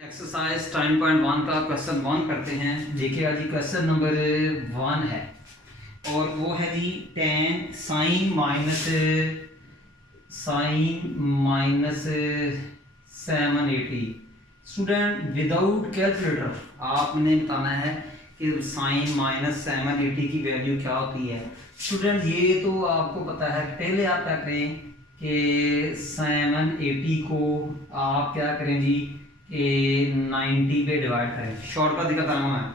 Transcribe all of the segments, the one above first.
Exercise time point one का question one करते हैं। देखिएगा जी, क्वेश्चन नंबर वन है और वो है जी ten sine minus 780। Student without calculator आपने बताना है कि साइन माइनस 780 की वैल्यू क्या होती है। स्टूडेंट ये तो आपको पता है, पहले आप क्या करें कि 780 को आप क्या करें जी कि 90 पे डिवाइड करें। शॉर्टकट दिखाता हूँ मैं।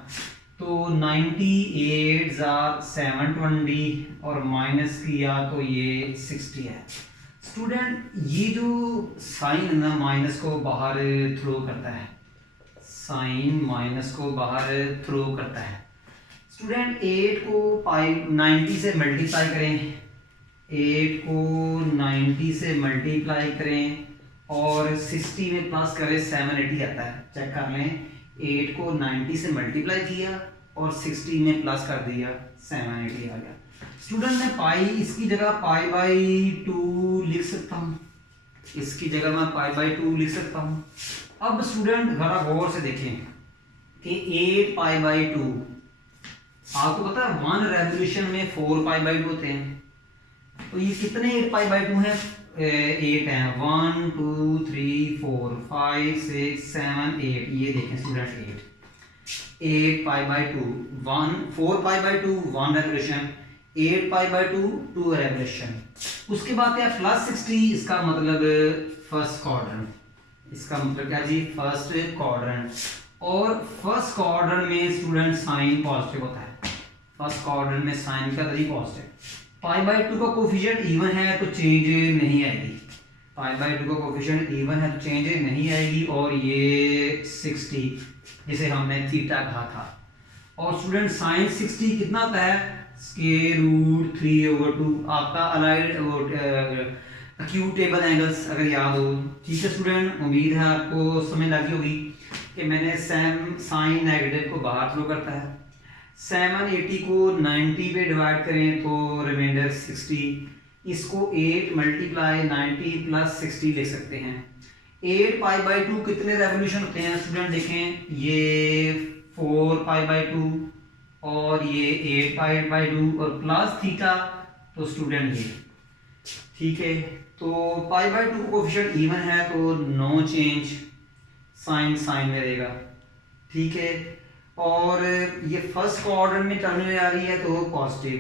तो 98 जार 720 और माइनस किया तो ये 60 है। स्टूडेंट ये जो साइन है ना, माइनस को बाहर थ्रो करता है, साइन माइनस को बाहर थ्रो करता है। स्टूडेंट 8 को 90 से मल्टीप्लाई करें, 8 को 90 से मल्टीप्लाई करें और 60 में प्लस करें 780 आता है। चेक कर लें, 8 को 90 से मल्टीप्लाई किया और 60 में प्लस कर दिया 780 आ गया। स्टूडेंट मैं पाई इसकी जगह पाई बाई 2 लिख सकता हूँ, इसकी जगह मैं पाई बाई 2 लिख सकता हूँ। अब स्टूडेंट जरा गौर से देखें कि 8 पाई बाई 2, आपको पता है 1 रेवोल्यूशन में 4 पाई बाई 2 होते हैं। तो ये कितने 8 पाई बाई 2 हैं? 8 हैं। 1 2 3 4 5 6 7 8। ये देखें student 8 pi by 2 1 4 pi by 2 1 revolution, 8 pi by 2 2 revolution. उसके बाद क्या प्लस 60, इसका मतलब फर्स्ट क्वाड्रेंट। इसका मतलब क्या जी? First quadrant. और फर्स्ट क्वाड्रेंट में स्टूडेंट साइन पॉजिटिव होता है। फर्स्ट क्वाड्रेंट में साइन का तरीका पॉजिटिव। पाई बाई 2 का कोफिशिएंट इवन है तो चेंज नहीं आएगी। पाई बाई 2 का कोफिशिएंट इवन है तो चेंज नहीं आएगी। और ये 60 जिसे हमने थीटा कहा था। और स्टूडेंट साइन 60 कितना आता है? स्क्वायर रूट 3/2 आपका अलाइड एक्यूटेबल एंगल्स अगर याद हो। ठीक है स्टूडेंट, उम्मीद है आपको समझ लगी होगी कि मैंने साइन नेगेटिव को बाहर थ्रो करता है। 780 को 90 पे डिवाइड करें तो रिमाइंडर 60। इसको 8 मल्टीप्लाई 90 प्लस 60 ले सकते हैं। 8 पाई बाई 2 कितने रेवोल्यूशन होते हैं स्टूडेंट? देखें, ये 4 पाई बाई 2 और ये 8 पाई बाई 2 और प्लस थीटा, तो स्टूडेंट ये ठीक है। तो पाई बाई 2 कोफिशिएंट इवन है तो नो चेंज, साइन साइन में रहेगा। ठीक है। और ये फर्स्ट क्वाड्रेंट में टर्मिनल आ रही है तो positive.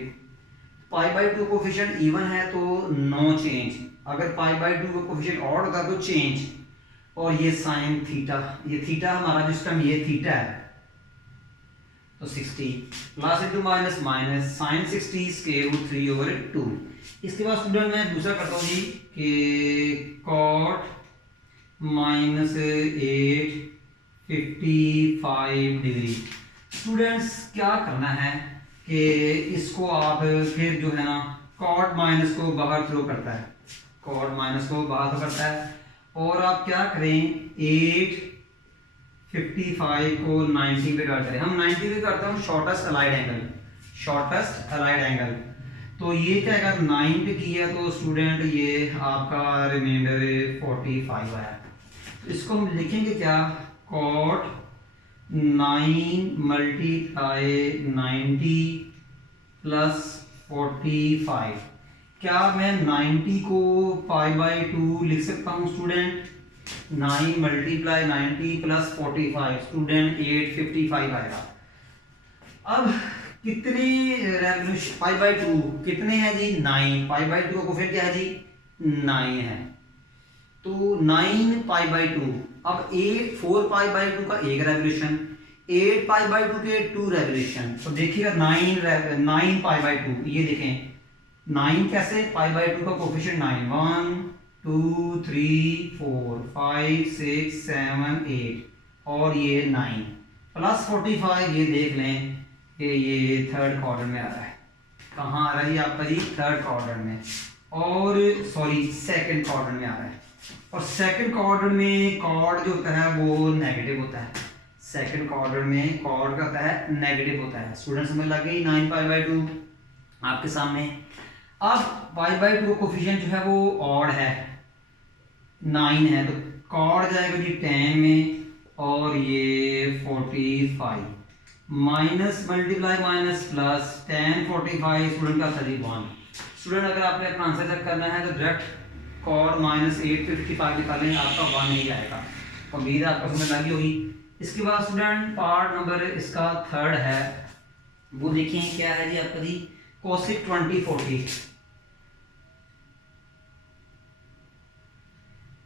Pi by 2 coefficient even है तो नो चेंज। अगर पाई बाई 2 का कोफिशिएंट ऑड होता तो चेंज। और ये साइन थीटा, ये थीटा हमारा जिस टाइम ये थीटा है तो 60 plus into minus minus sine 60 square root 3/2। इसके बाद स्टूडेंट मैं दूसरा करता हूँ जी कि कॉट माइनस 8 55 डिग्री। स्टूडेंट्स क्या करना है कि इसको आप फिर जो है ना कॉट माइनस को बाहर थ्रो करता है, कॉट माइनस को बाहर थ्रो करता है। और आप क्या करें, 8 55 को 90 पे करते हैं। हम 90 पे करते हैं shortest allied angle, shortest allied angle. तो ये क्या है, 9 पे किया तो स्टूडेंट ये आपका रिमाइंडर 45 आया। तो इसको हम लिखेंगे क्या, कॉट 9 मल्टीप्लाई 90 प्लस 45। क्या मैं 90 को पाई बाई 2 लिख सकता हूँ स्टूडेंट? 9 मल्टीप्लाई 90 प्लस 45 स्टूडेंट 855 आएगा। अब कितने रेवोल्यूशन पाई बाई 2 कितने हैं जी? 9। पाई बाई 2 को फिर क्या है जी? 9 है। तो 9 पाई बाई 2। अब 4 पाई बाई 2 का एक रेवोल्यूशन, 8 पाई बाई 2 के 2 रेवोल्यूशन। तो देखिएगा 9 पाई बाई 2, ये देखें 9 कैसे? पाई बाई 2 का कोफिशिएंट 9, 1 2 3 4 5 6 7 8 और ये 9 प्लस 45। ये देख लें कि ये थर्ड क्वाड्रेंट में आ रहा है। कहाँ आ रहा है ये आपका जी? थर्ड क्वाड्रेंट में, और सॉरी सेकंड क्वाड्रेंट में आ रहा है। और सेकंड क्वाड्रेंट में कॉर्ड जो होता है वो नेगेटिव होता है। सेकंड क्वाड्रेंट में कॉर्ड का होता है नेगेटिव होता है। स्टूडेंट समझ लग गई? 9 पाई बाई 2 आपके सामने। अब पाई बाई 2 कोफिशिएंट जो है वो ऑड है, 9 है, तो कॉर्ड जाएगा जी 10 में और ये 45 minus multiply minus plus 10 45 student का 31। स्टूडेंट अगर आपने अपना आंसर चेक करना है तो डायरेक्ट कॉड माइनस 855 निकालें, आपका 1 नहीं आएगा। उम्मीद है आपको समझ लगी होगी। इसके बाद स्टूडेंट पार्ट नंबर इसका थर्ड है, वो देखिए क्या है जी आपका जी कोसेक 20 40।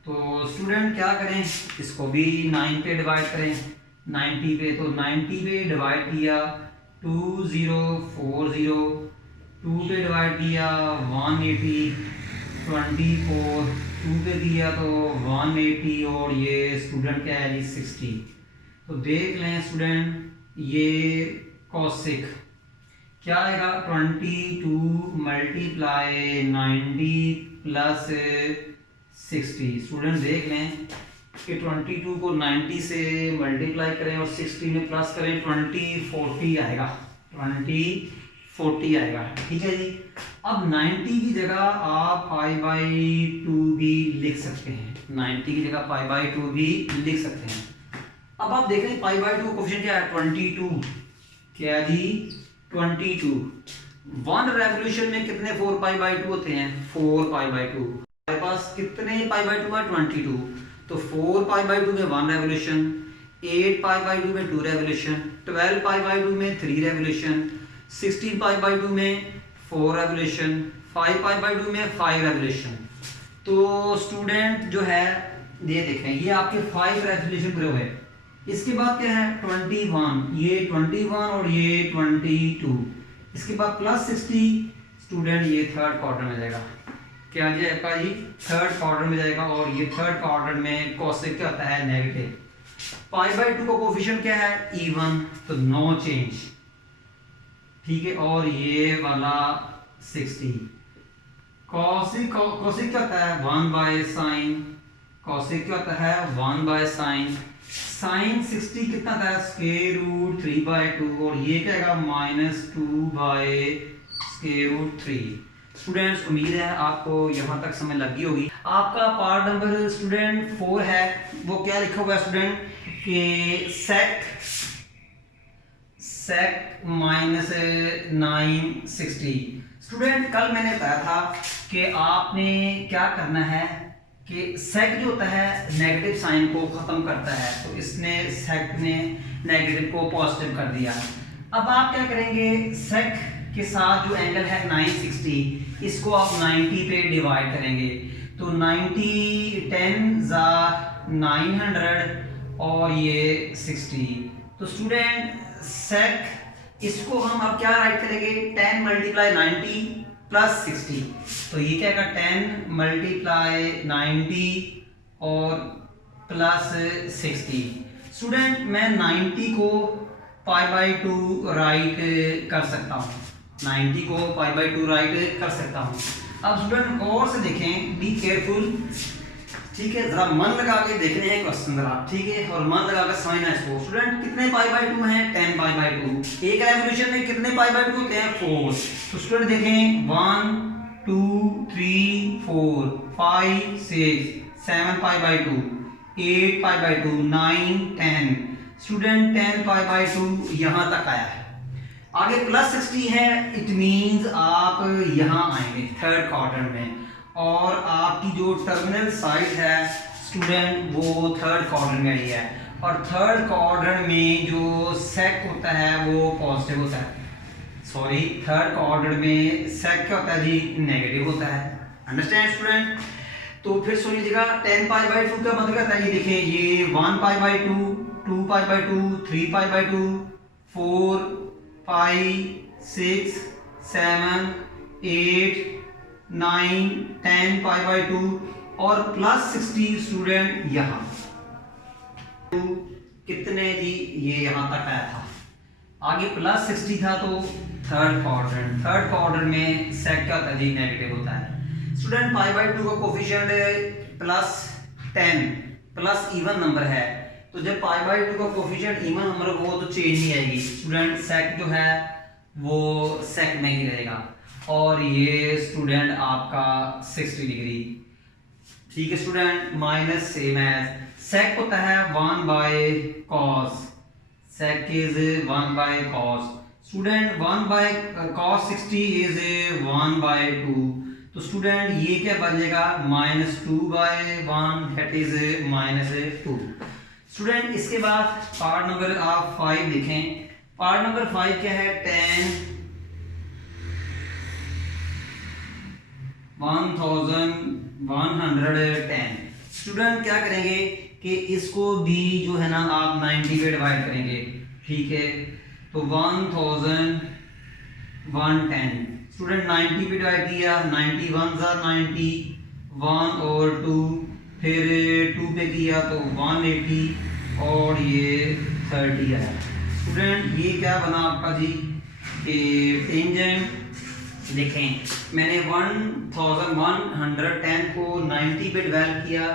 तो स्टूडेंट क्या करें, इसको भी 9 पे डिवाइड करें, 90 पे। तो 90 पे डिवाइड किया 2040, 2 पे डिवाइड किया 180, 24, 2 पे दिया तो 180 और ये स्टूडेंट क्या है जी 60। तो देख लें स्टूडेंट ये कोसेक क्या आएगा 22 मल्टीप्लाई 90 प्लस 60। स्टूडेंट देख लें कि 22 को 90 से मल्टीप्लाई करें और 60 में प्लस करें 20 40 आएगा, 20 40 आएगा। ठीक है जी। अब 90 की जगह आप π/2 भी लिख सकते हैं, 90 की जगह π/2 भी लिख सकते हैं। अब आप देख लें π/2 कोफिशिएंट क्या है 22, क्या जी 22। 1 रेवोल्यूशन में कितने 4π/2 होते हैं 4π/2। हमारे पास कितने π/2 है 22। तो 4π/2 में 1 रेवोल्यूशन, 8π/2 में 2 रेवोल्यूशन, 12π/2 में 3 रेवोल्यूशन, 16π/2 में 4 रेवोल्यूशन, 5π/2 में 5 रेवोल्यूशन। तो स्टूडेंट जो है ये देखें ये आपके 5 रेवोल्यूशन ग्रो है। इसके बाद क्या है 21, ये 21 और ये 22। इसके बाद प्लस 60 स्टूडेंट ये थर्ड क्वार्टर में जाएगा, क्या जाएगा जी थर्ड क्वार्टर में जाएगा। और ये थर्ड क्वार्टर में कोसेक क्या होता है नेगेटिव। π/2 का कोफिशिएंट क्या है इवन, तो नो चेंज। ठीक है। और ये वाला 60 कोसेक क्या होता है 1/sin, कोसेक क्या होता है 1/sin। साइन 60 कितना था √3/2 और ये क्या आएगा -2/√3। स्टूडेंट्स उम्मीद है आपको यहाँ तक समझ लगी होगी। आपका पार्ट नंबर स्टूडेंट 4 है, वो क्या लिखा हुआ है स्टूडेंट कि सेक -960। स्टूडेंट कल मैंने बताया था कि आपने क्या करना है कि सेक जो होता है नेगेटिव साइन को ख़त्म करता है, तो इसने सेक ने नेगेटिव को पॉजिटिव कर दिया। अब आप क्या करेंगे सेक के साथ जो एंगल है 960 इसको आप 90 पे डिवाइड करेंगे। तो 90 10 900 और ये 60। तो स्टूडेंट सेक इसको हम अब क्या राइट करेंगे 10 × 90 प्लस 60। तो ये क्या आएगा 10 × 90 और प्लस 60। स्टूडेंट मैं 90 को π/2 राइट कर सकता हूँ, 90 को π/2 राइट कर सकता हूँ। अब स्टूडेंट और से देखें, बी केयरफुल। ठीक है, जरा मन लगा के देखने हैं क्वेश्चन जरा। ठीक है, और मन लगा कर समझना है इसको। स्टूडेंट कितने π/2 हैं 10 π/2। एक रेवोल्यूशन में कितने π/2 होते हैं 4। तो स्टूडेंट देखें 1 2 3 4 5 6 7 π/2, 8 π/2, 9 10। स्टूडेंट 10 π/2 यहाँ तक आया है। आगे प्लस 60 है, इट मींस आप यहाँ आएंगे थर्ड क्वार्टर में, और आपकी जो टर्मिनल साइड है स्टूडेंट वो थर्ड क्वार्टर में आई है। और थर्ड क्वार्टर में जो सेक होता है वो पॉजिटिव होता है, सॉरी थर्ड क्वार्टर में सेक क्या होता है जी नेगेटिव होता है। Understand student. तो फिर सुन लीजिएगा 10 π/2 का मतलब क्या है, ये देखिए ये 1 π/2, 2 π/2, 3 π/2, 4 5 6 7 8 9 10 π/2 और प्लस 60 स्टूडेंट यहाँ कितने जी ये यहाँ तक आया था। आगे प्लस 60 था तो थर्ड क्वार्टर में सेक क्या होता है जी नेगेटिव होता है। स्टूडेंट π/2 का कोफिशिएंट +10 प्लस इवन नंबर है, तो जब π/2 का कोफिशिएंट इवन नंबर हो तो चेंज नहीं आएगी। स्टूडेंट सेक जो है वो सेक में ही रहेगा। और ये स्टूडेंट आपका 60 डिग्री। ठीक है student, minus same as sec होता है 1 by cos, sec is 1 by cos. Student 1 by cos 60 is 1 by 2, तो स्टूडेंट ये क्या बनेगा -2 बाय 1, दैट इज -2। स्टूडेंट इसके बाद पार्ट नंबर आप 5 लिखें। पार्ट नंबर 5 क्या है, 10 1110। स्टूडेंट क्या करेंगे कि इसको भी जो है ना आप 90 पे डिवाइड करेंगे, ठीक है। तो 1110 स्टूडेंट 90 पे डिवाइड किया, 90 1 90, 1 और 2, फिर 2 पे किया तो 180 और ये 30 आया। स्टूडेंट ये क्या बना आपका जी कि टेंजेंट देखें, मैंने 1110 को 90 पे डिवाइड किया,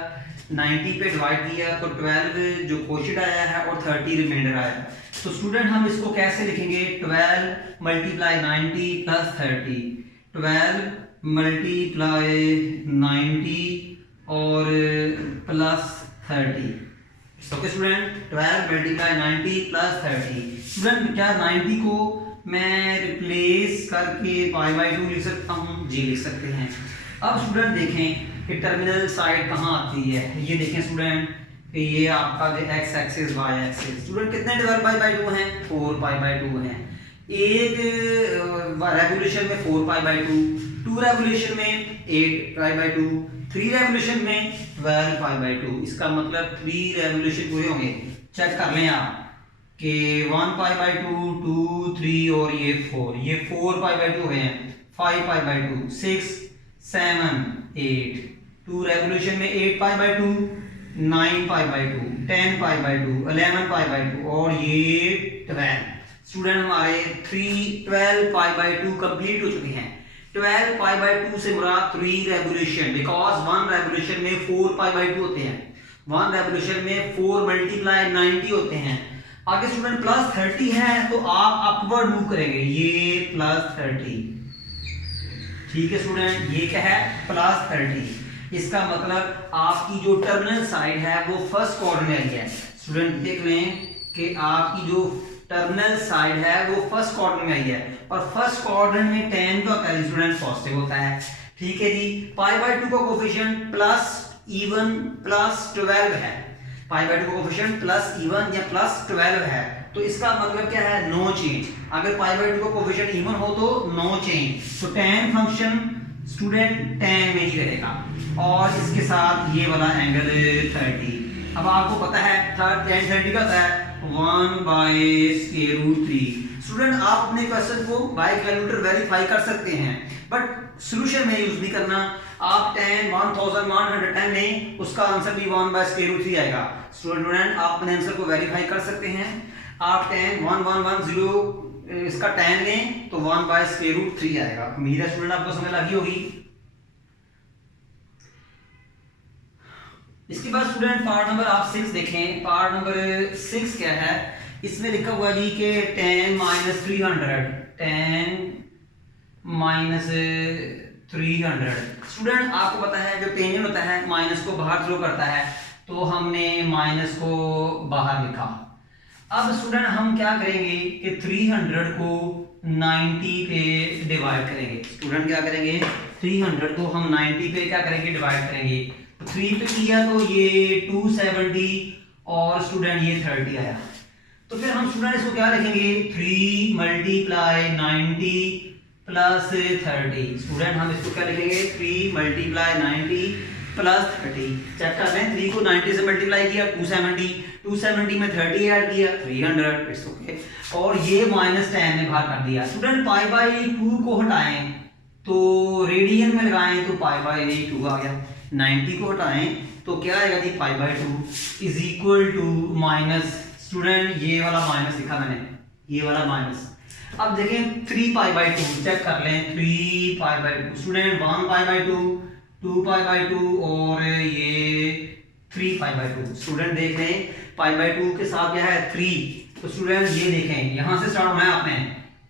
90 पे डिवाइड किया तो 12 जो क्वोशिएंट आया है और 30 रिमाइंडर आया। तो स्टूडेंट हम इसको कैसे लिखेंगे, 12 मल्टीप्लाई 90 प्लस 30, 12 मल्टीप्लाई 90 और plus 30। Okay student, 12 multiply 90 plus 30। Student क्या 90 को मैं रिप्लेस करके π/2 लिख सकता हूँ, जी लिख सकते हैं। अब स्टूडेंट देखें कि टर्मिनल साइड कहाँ आती है, ये देखें स्टूडेंट कि ये आपका जो x axis y axis, student कितने डिवाइड π/2 हैं, 4π/2 हैं। एक रेवोल्यूशन में 4π/2, 2 रेवोल्यूशन में 8π/2, 3 रेवोल्यूशन में 12π/2। इसका मतलब 3 रेवोल्यूशन पूरे होंगे। चेक कर लें आप कि 1π/2, 2, 3 और ये 4, ये 4π/2 हुए हैं, 5π/2, 6, 7, 8, 2 रेवोल्यूशन में 8π/2, 9π/2, 10π/2, 11π/2 और ये 12। स्टूडेंट हमारे 12π/2 कंप्लीट हो चुके हैं। 12π/2 से मुराद 3 रेवोल्यूशन, बिकॉज 1 रेवोल्यूशन में 4π/2 होते हैं, 1 रेवोल्यूशन में 4 मल्टीप्लाई 90 होते हैं। आगे स्टूडेंट प्लस 30 है तो आप अपवर्ड मूव करेंगे, ये प्लस 30, ठीक है स्टूडेंट, ये क्या है प्लस 30। इसका मतलब आपकी जो टर्मिनल साइड है वो फर्स्ट क्वाड्रेंट में आई है। स्टूडेंट देख लें कि आपकी जो टर्मिनल साइड है वो फर्स्ट क्वाड्रेंट में आई है, और फर्स्ट क्वाड्रेंट में 10 का होता है स्टूडेंट पॉजिटिव होता है, ठीक है जी। π/2 का कोफिशिएंट प्लस इवन प्लस 12 है, π/2 का कोफिशिएंट प्लस इवन या प्लस 12 है, तो इसका मतलब क्या है, नो चेंज। अगर π/2 का कोफिशिएंट इवन हो तो नो चेंज, तो tan फंक्शन स्टूडेंट tan में ही रहेगा, और इसके साथ ये वाला एंगल 30। अब आपको पता है tan 30 का होता है 1/√3। स्टूडेंट आप अपने क्वेश्चन को बाय कैलकुलेटर वेरीफाई कर सकते हैं, बट सॉल्यूशन में यूज नहीं करना। आप tan 1110 लें, उसका आंसर भी 1/√3 आएगा। स्टूडेंट आप अपने आंसर को वेरीफाई कर सकते हैं। आप tan 1110 इसका tan लें तो 1/√3 आएगा। उम्मीद है स्टूडेंट आपको समझ लगी होगी। इसके बाद स्टूडेंट पार्ट नंबर आप 6 देखें। पार्ट नंबर 6 क्या है, इसमें लिखा हुआ जी कि tan -300 स्टूडेंट आपको पता है जो टेंजेंट होता है माइनस को बाहर थ्रो करता है, तो हमने माइनस को बाहर लिखा। अब स्टूडेंट हम क्या करेंगे कि 300 को 90 पे डिवाइड करेंगे। स्टूडेंट क्या करेंगे, 300 को हम 90 पे क्या करेंगे, डिवाइड करेंगे। 3 पे किया तो ये 270 और स्टूडेंट ये 30 आया। तो फिर हम स्टूडेंट इसको क्या लिखेंगे, 3 मल्टीप्लाई 90 प्लस 30। स्टूडेंट हम इसको क्या लिखेंगे, 3 मल्टीप्लाई 90 प्लस 30। चेक कर लें, 3 को 90 से मल्टीप्लाई किया 270 में 30 ऐड किया 300, इट्स ओके। और ये -10 ने बाहर कर दिया। स्टूडेंट π/2 को हटाएं तो रेडियन में लगाएं तो π/2 आ गया। 90 को हटाएं तो क्या आएगा जी, π/2 is equal to minus, student ये वाला माइनस लिखा मैंने, ये वाला माइनस। अब देखें 3π/2 चेक कर लें, 3π/2 स्टूडेंट 1π/2, 2π/2 और ये 3π/2। स्टूडेंट देख लें π/2 के साथ क्या है 3, तो स्टूडेंट ये देखें यहां से स्टार्ट होना है, आपने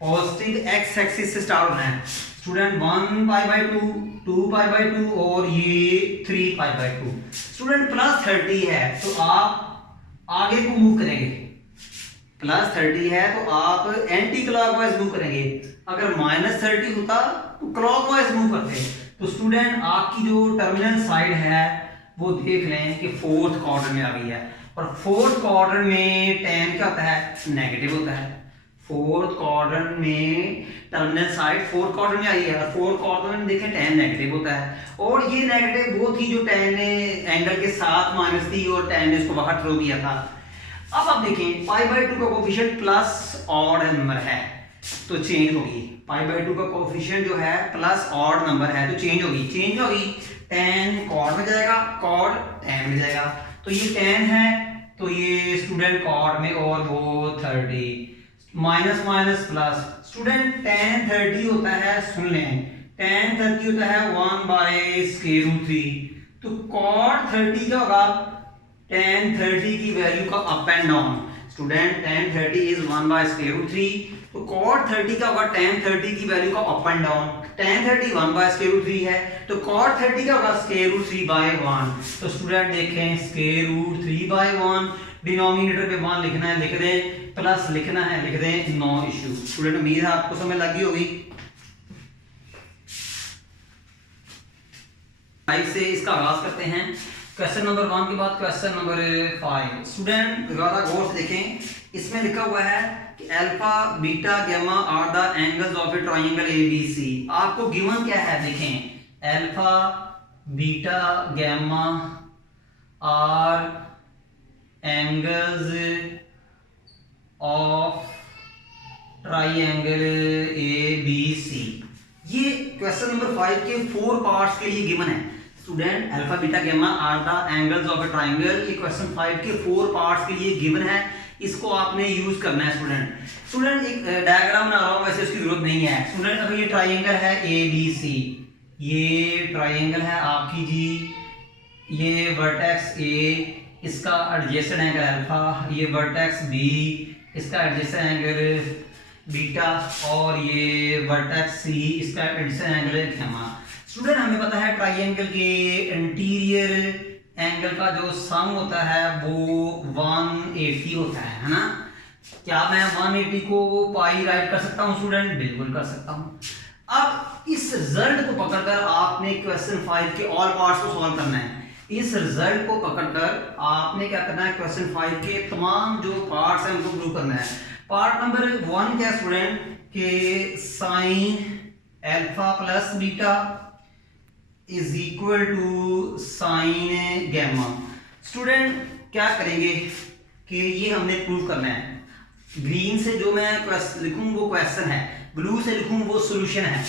पॉजिटिव x एक्सिस से स्टार्ट होना है। स्टूडेंट 1π/2 2π/2 और ये 3π/2। स्टूडेंट +30 है तो आप आगे को मूव करेंगे, +30 है तो आप एंटी क्लॉकवाइज मूव करेंगे। अगर -30 होता तो क्लॉकवाइज मूव करते। तो स्टूडेंट आपकी जो टर्मिनल साइड है वो देख लें कि 4th क्वाड्रेंट में आ गई है, और 4th क्वाड्रेंट में tan क्या होता है, नेगेटिव होता है। 4th क्वाड्रेंट में टर्मिनल साइड 4th क्वाड्रेंट में आई है, और 4th क्वाड्रेंट में देखें tan नेगेटिव होता है, और ये नेगेटिव वो थी जो tan ने एंगल के साथ माइनस थी और tan ने उसको बाहर थ्रो किया था। अब आप देखें π/2 का कोफिशिएंट प्लस ऑड नंबर है तो चेंज होगी। π/2 का कोफिशिएंट जो है प्लस ऑड नंबर है तो चेंज होगी। tan कॉड में जाएगा, कॉड tan में जाएगा, तो ये tan है तो ये स्टूडेंट कॉड में, और वो 30 minus minus plus. Student tan 30 होता है, सुन लें, tan 30 होता है 1/√3। तो cot 30 क्या होगा, tan 30 की वैल्यू का up and down. Student tan 30 is 1/√3, तो cot 30 का होगा tan 30 की वैल्यू का अप एंड डाउन। tan 30 1/√3 है तो cot 30 का होगा √3/1। तो स्टूडेंट देखें √3/1, डिनोमिनेटर पे 1 लिखना है लिख दें, प्लस लिखना है लिख दें, नो इश्यू। स्टूडेंट उम्मीद है आपको समझ लगी होगी। 5 से इसका आगाज करते हैं। क्वेश्चन नंबर 1 के बाद क्वेश्चन नंबर 5। स्टूडेंट ज़्यादा गौर से देखें, इसमें लिखा हुआ है कि alpha beta gamma are the angles of a triangle ABC. आपको गिवन क्या है, देखें alpha beta gamma are angles of triangle ABC. ये क्वेश्चन नंबर 5 के 4 पार्ट्स के लिए गिवन है। Student alpha beta gamma are the angles of a triangle, ये क्वेश्चन 5 के 4 पार्ट्स के लिए गिवन है, इसको आपने यूज करना है। स्टूडेंट एक डायग्राम बना रहा हूं, वैसे उसकी जरूरत नहीं है। स्टूडेंट अगर ये ट्रायंगल है ABC, ये ट्रायंगल है आपकी जी, ये वर्टेक्स A, इसका एडजेसेंट एंगल अल्फा, ये वर्टेक्स B, इसका एडजेसेंट एंगल बीटा, और ये वर्टेक्स C, इसका एडजेसेंट एंगल गामा। स्टूडेंट हमें पता है ट्रायंगल के इंटीरियर एंगल का जो सम होता है वो 180 होता है ना। क्या मैं 180 को पाई राइट कर सकता हूँ स्टूडेंट? बिल्कुल कर सकता हूँ। अब इस रिजल्ट को पकड़कर आपने क्वेश्चन 5 के ऑल पार्ट्स को सॉल्व करना है। इस रिजल्ट को पकड़कर आपने क्या करना है, क्वेश्चन 5 के तमाम जो पार्ट्स हैं उनको प्रूव करना है। पार्ट नंबर 1 क्या स्टूडेंट के sine alpha plus beta is equal to sine gamma. Student क्या करेंगे कि ये हमने प्रूव करना है। ग्रीन से जो मैं लिखूं वो क्वेश्चन है, ब्लू से लिखूं वो सॉल्यूशन है।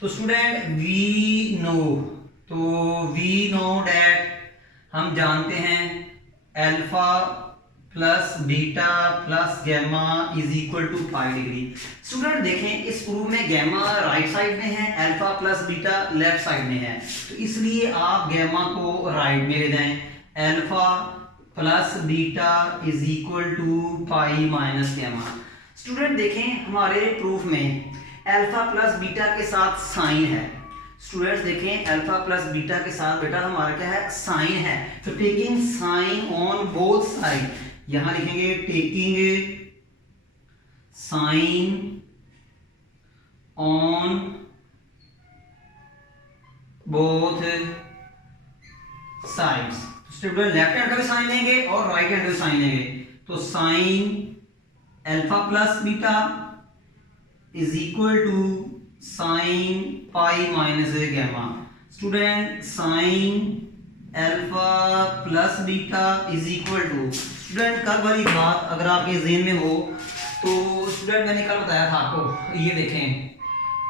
तो स्टूडेंट वी नो दैट, हम जानते हैं alpha plus beta plus gamma is equal to pi degree. Student देखें इस प्रूफ में गामा राइट साइड में है, alpha plus beta left side में है, तो इसलिए आप गामा को राइट में ले जाएं। Alpha plus beta is equal to pi minus gamma. Student देखें हमारे प्रूफ में अल्फा प्लस बीटा के साथ साइन है। स्टूडेंट्स देखें अल्फा प्लस बीटा के साथ बेटा हमारा क्या है, साइन है। तो taking sine on both side, यहां लिखेंगे taking sine on both sides. Student left hand का भी साइन लेंगे और राइट हैंड का भी साइन लेंगे। तो sine alpha plus beta is equal to sine pi minus gamma. Student sine alpha plus beta is equal to, student कल वाली बात अगर आपके ज़हन में हो तो स्टूडेंट मैंने कल बताया था आपको, ये देखें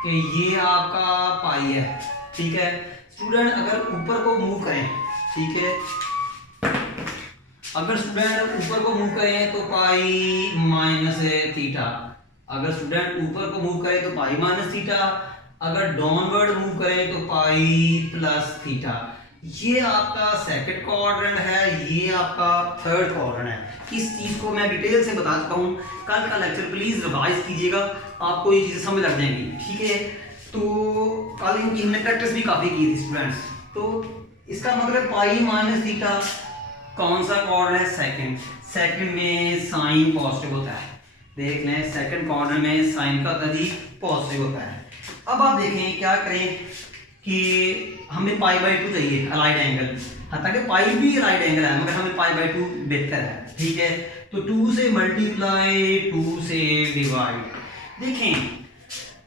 कि ये आपका पाई है, ठीक है। स्टूडेंट अगर ऊपर को मूव करें, ठीक है, अगर स्टूडेंट ऊपर को मूव करें तो पाई माइनस थीटा, अगर स्टूडेंट ऊपर को मूव करें तो पाई माइनस थीटा, अगर डाउनवर्ड मूव करें तो पाई प्लस थीटा। ये आपका सेकंड क्वाड्रेंट है, ये आपका थर्ड क्वाड्रेंट है। इस चीज को मैं डिटेल से बता चुका हूँ, कल का लेक्चर प्लीज रिवाइज कीजिएगा, आपको ये चीजें समझ लग जाएंगी, ठीक है। तो कल इनकी हमने प्रैक्टिस भी काफ़ी की थी स्टूडेंट्स। तो इसका मतलब पाई माइनस थीटा कौन सा कोऑर्डिनेट है, सेकंड। सेकंड में साइन पॉजिटिव होता है, देख लें सेकंड कोऑर्डिनेट में साइन का होता जी पॉजिटिव होता है। अब आप देखें क्या करें कि हमें पाई बाई 2 चाहिए अलाइड एंगल, हालांकि पाई भी अलाइड एंगल है मगर हमें पाई बाई 2 बेहतर है, ठीक है। तो 2 से मल्टीप्लाई 2 से डिवाइड, देखें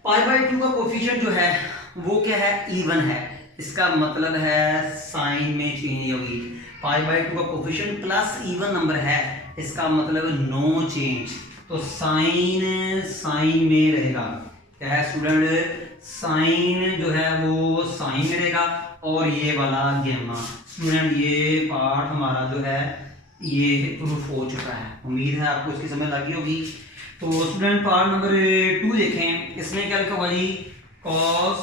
पाई बाई 2 का कोफिशिएंट जो है वो क्या है, इवन है, इसका मतलब है साइन में चेंज होगी। पाई बाई 2 का कोफिशिएंट प्लस इवन नंबर है, इसका मतलब नो चेंज, तो साइन साइन में रहेगा, क्या है स्टूडेंट, साइन जो है वो साइन में रहेगा और ये वाला गेमा। स्टूडेंट ये पार्ट हमारा जो है ये प्रूफ हो चुका है, उम्मीद है आपको इसकी समझ लगी होगी। तो स्टूडेंट पार्ट नंबर 2 देखें, इसमें क्या लिखा हुआ जी, cos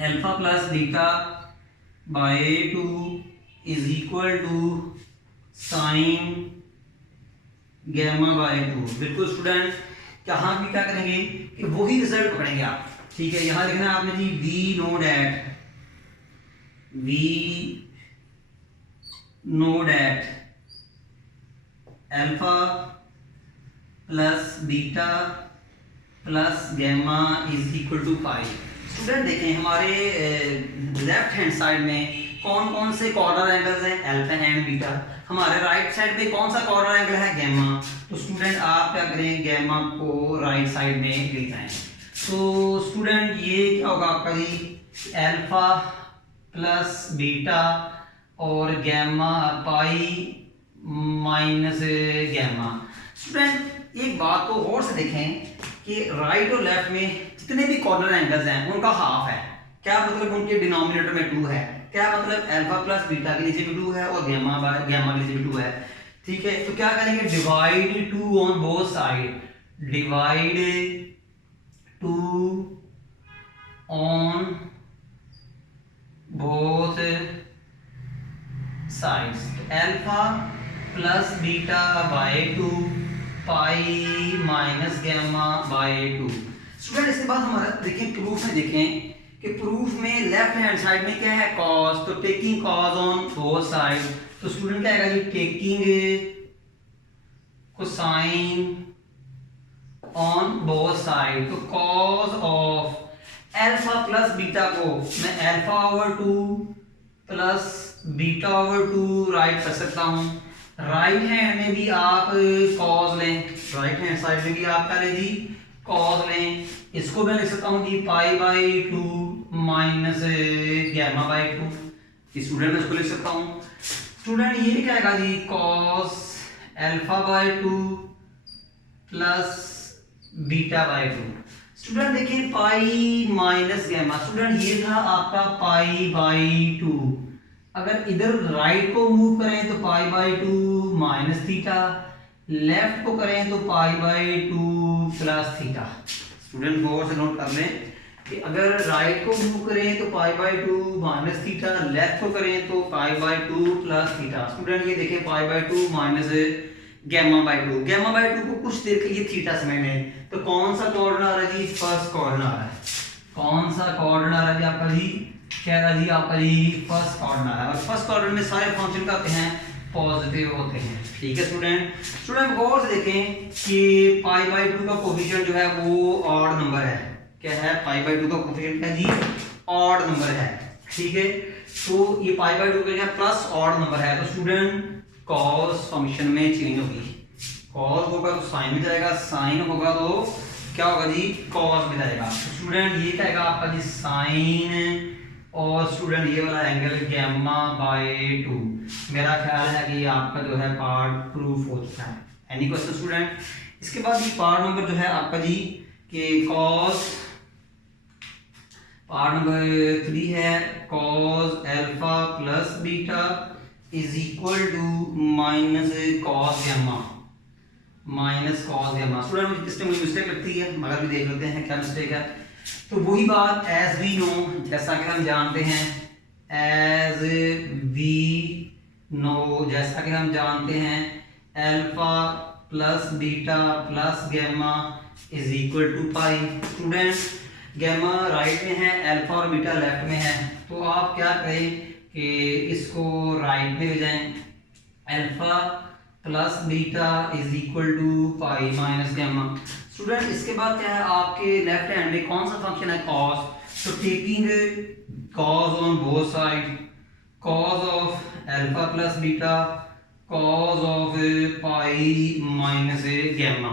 alpha plus beta by 2 is equal to sine gamma by 2। बिल्कुल स्टूडेंट, यहाँ भी क्या करेंगे कि वही रिजल्ट पकड़ेंगे आप, ठीक है। यहाँ लिखना है आपने जी we know that alpha plus beta plus gamma is equal to pi. Student देखें हमारे लेफ्ट हैंड साइड में कौन कौन से कॉर्नर एंगल्स हैं, अल्फा एंड बीटा। हमारे राइट साइड पे कौन सा कॉर्नर एंगल है, गैमा। तो स्टूडेंट आप क्या करें, गैमा को राइट साइड में ले जाएं। तो स्टूडेंट ये क्या होगा आपका जी, अल्फा प्लस बीटा और gamma pi minus gamma. Student एक बात को और से देखें कि राइट और लेफ्ट में जितने भी कॉर्नर एंगल्स हैं उनका हाफ है, क्या मतलब उनके डिनोमिनेटर में 2 है, क्या मतलब अल्फा प्लस बीटा के नीचे भी 2 है और गैमा के नीचे भी 2 है, ठीक है। तो क्या करेंगे, divide 2 on both side, divide 2 on both sides, alpha plus beta by 2 pi minus gamma by 2। Student इसके बाद हमारा देखिए प्रूफ में देखें कि प्रूफ में लेफ्ट हैंड साइड में क्या है, कॉस, तो taking cos on both side. तो स्टूडेंट क्या आएगा जी, taking cosine on both side, तो cos of alpha plus beta को मैं alpha over 2 plus beta over 2 right कर सकता हूं। राइट हैंड में भी आप कॉस लें, राइट हैंड साइड में भी आप क्या लें जी, कॉस लें। इसको मैं लिख सकता हूं जी pi by 2 minus gamma by 2। Student मैं इसको लिख सकता हूं। स्टूडेंट ये क्या आएगा जी, cos alpha by 2 plus beta by 2। Student देखिए पाई माइनस गैमा, स्टूडेंट ये था आपका पाई बाई 2। अगर इधर राइट को मूव करें तो pi by 2 minus theta, left को करें तो pi by 2 plus theta. Student गौर से नोट कर लें कि अगर राइट को मूव करें तो pi by 2 minus theta, left को करें तो pi by 2 plus theta. Student ये देखें pi by 2 minus gamma by 2, gamma by 2 को कुछ देर के लिए थीटा समय में, तो कौन सा कोऑर्डिनेट आ रहा है जी, फर्स्ट कोऑर्डिनेट आ रहा है। कौन सा कोऑर्डिनेट आ रहा है जी आपका जी, क्या रहा जी आपका जी, फर्स्ट कोऑर्डिनेट आ रहा है। और फर्स्ट कोऑर्डिनेट में सारे फंक्शन क्या होते हैं, पॉजिटिव होते हैं, ठीक है स्टूडेंट। स्टूडेंट गौर से देखें कि पाई बाई 2 का कोफिशिएंट जो है वो ऑड नंबर है, क्या है, पाई बाई 2 का कोफिशिएंट क्या जी, ऑड नंबर है, ठीक है। तो ये पाई बाई 2 का प्लस ऑड नंबर है, तो स्टूडेंट कॉस फंक्शन में चेंज होगी, कॉस होगा तो साइन में जाएगा, साइन होगा तो क्या होगा जी, कॉस में जाएगा। तो स्टूडेंट ये क्या आएगा आपका जी, साइन, और स्टूडेंट ये वाला एंगल गैमा बाय 2। मेरा ख्याल है कि आपका जो है पार्ट प्रूफ हो चुका है। Any question student. इसके बाद ये पार्ट नंबर जो है आपका जी कि कॉस, पार्ट नंबर 3 है, cos alpha plus beta is equal to minus cos gamma, minus cos gamma. Student इसमें मुझे मिस्टेक लगती है मगर भी देख लेते हैं क्या मिस्टेक है। तो वही बात एज वी नो, जैसा कि हम जानते हैं, एज वी नो, जैसा कि हम जानते हैं, alpha plus beta plus gamma is equal to pi. Student gamma right में है, अल्फा और बीटा लेफ्ट में है, तो आप क्या करें कि इसको राइट में ले जाएं। Alpha plus beta is equal to pi minus gamma. Student इसके बाद क्या है, आपके लेफ्ट हैंड में कौन सा फंक्शन है, कॉस। तो taking cos on both side, cos of alpha plus beta, cos of pi minus gamma.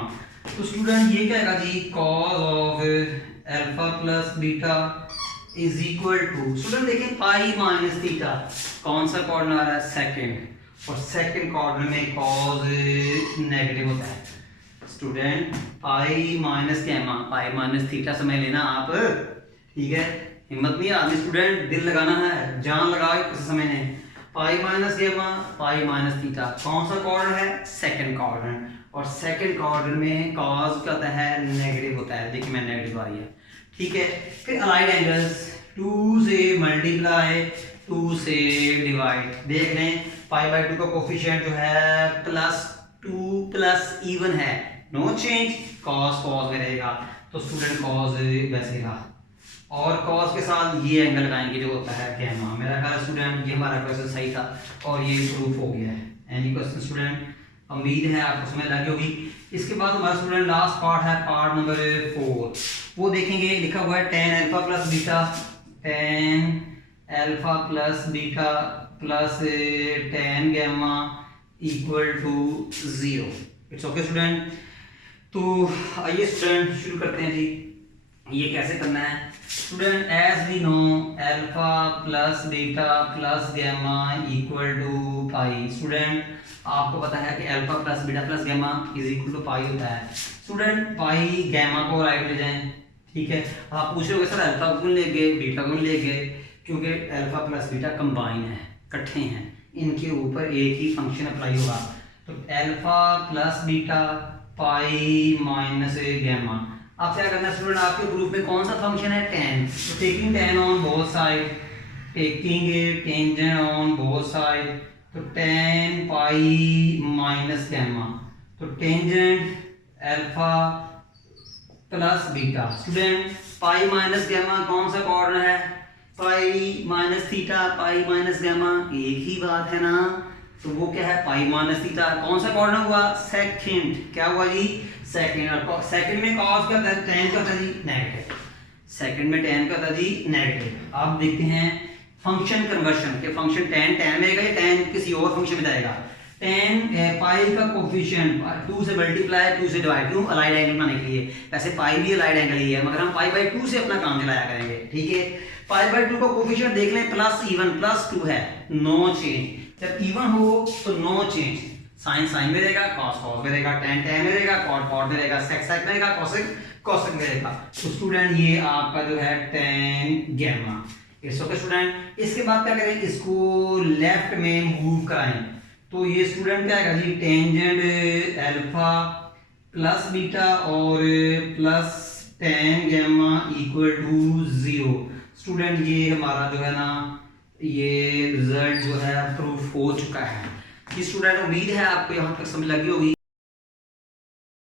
तो स्टूडेंट ये क्या है जी, cos of alpha plus beta is equal to, student देखें पाई माइनस थीटा, कौन सा कॉर्नर आ रहा है, सेकंड, और सेकंड कॉर्नर में कॉस नेगेटिव होता है। Student pi minus gamma, pi minus theta समझ लेना आप, ठीक है, हिम्मत नहीं आती स्टूडेंट, दिल लगाना है, जान लगा के किसी समझने। Pi minus gamma, pi minus theta, कौन सा कॉर्नर है, सेकंड कॉर्नर, और सेकंड कॉर्नर में कॉस क्या होता है, नेगेटिव होता है। देखिए मैं नेगेटिव आ रही है, ठीक है। फिर अलाइड एंगल्स, 2 से मल्टीप्लाई, 2 से डिवाइड, देख लें पाई बाई 2 का कोफिशिएंट जो है +2 प्लस इवन है, नो चेंज, कॉस कॉस में रहेगा, तो स्टूडेंट कॉस वैसे रहा, और कॉस के साथ ये एंगल लगाएंगे जो होता है गैमा। मेरा ख्याल स्टूडेंट ये हमारा क्वेश्चन सही था और ये प्रूफ हो गया है। एनी क्वेश्चन स्टूडेंट, उम्मीद है आपको समझ लगी होगी। इसके बाद हमारा स्टूडेंट लास्ट पार्ट है, पार्ट नंबर 4, वो देखेंगे, लिखा हुआ है tan alpha plus beta, tan alpha plus beta प्लस tan gamma equal to 0। It's okay student. तो आइए स्टूडेंट शुरू करते हैं जी, ये कैसे करना है। Student as we know alpha plus beta plus gamma equal to pi. Student आपको पता है कि alpha plus beta plus gamma is equal to pi होता है। स्टूडेंट पाई गैमा को राइट ले जाएं, ठीक है। आप पूछ रहे हो सर अल्फा को ले गए बीटा को ले गए, क्योंकि अल्फा प्लस बीटा कंबाइन है, इकट्ठे हैं, इनके ऊपर एक ही फंक्शन अप्लाई होगा। तो alpha plus beta pi minus gamma. अब क्या करना है स्टूडेंट, आपके ग्रुप में कौन सा फंक्शन है, tan। तो taking tan on both side, taking tangent on both side, तो tan पाई माइनस गैमा, तो tangent alpha plus beta. Student pi minus gamma कौन सा कॉर्नर है, pi minus theta, pi minus gamma एक ही बात है ना, तो वो क्या है पाई माइनस थीटा, कौन सा कॉर्नर हुआ, सेकंड, क्या हुआ जी, सेकंड। और सेकंड में कॉस क्या होता है, tan क्या होता है जी, नेगेटिव, सेकंड में tan क्या होता है जी, नेगेटिव। आप देखते हैं फंक्शन कन्वर्शन के, फंक्शन tan tan में आएगा, tan किसी और फंक्शन में जाएगा। tan पाई का कोफिशिएंट 2 से मल्टीप्लाई 2 से डिवाइड, क्यों, अलाइड एंगल बनाने के लिए। वैसे पाई भी अलाइड एंगल ही है, मगर हम पाई बाई 2 से अपना काम चलाया करेंगे, ठीक है। पाई बाई 2 का कोफिशिएंट देख लें, प्लस इवन प्लस 2 है, नो चेंज। जब इवन हो तो नो चेंज, साइन साइन में रहेगा, कॉस कॉस में रहेगा, tan tan में रहेगा, कॉट कॉट में रहेगा, सेक सेक में रहेगा, कोसेक कोसेक में रहेगा। तो स्टूडेंट ये आपका जो है tan gamma. It's okay student. इसके बाद क्या करें, इसको लेफ्ट में मूव कराएं, तो ये स्टूडेंट क्या आएगा जी, टेंजेंट अल्फा प्लस बीटा और plus tan gamma equal to 0। Student ये हमारा जो है ना, ये रिजल्ट जो है प्रूफ हो चुका है। ये स्टूडेंट उम्मीद है आपको यहाँ तक समझ लगी होगी।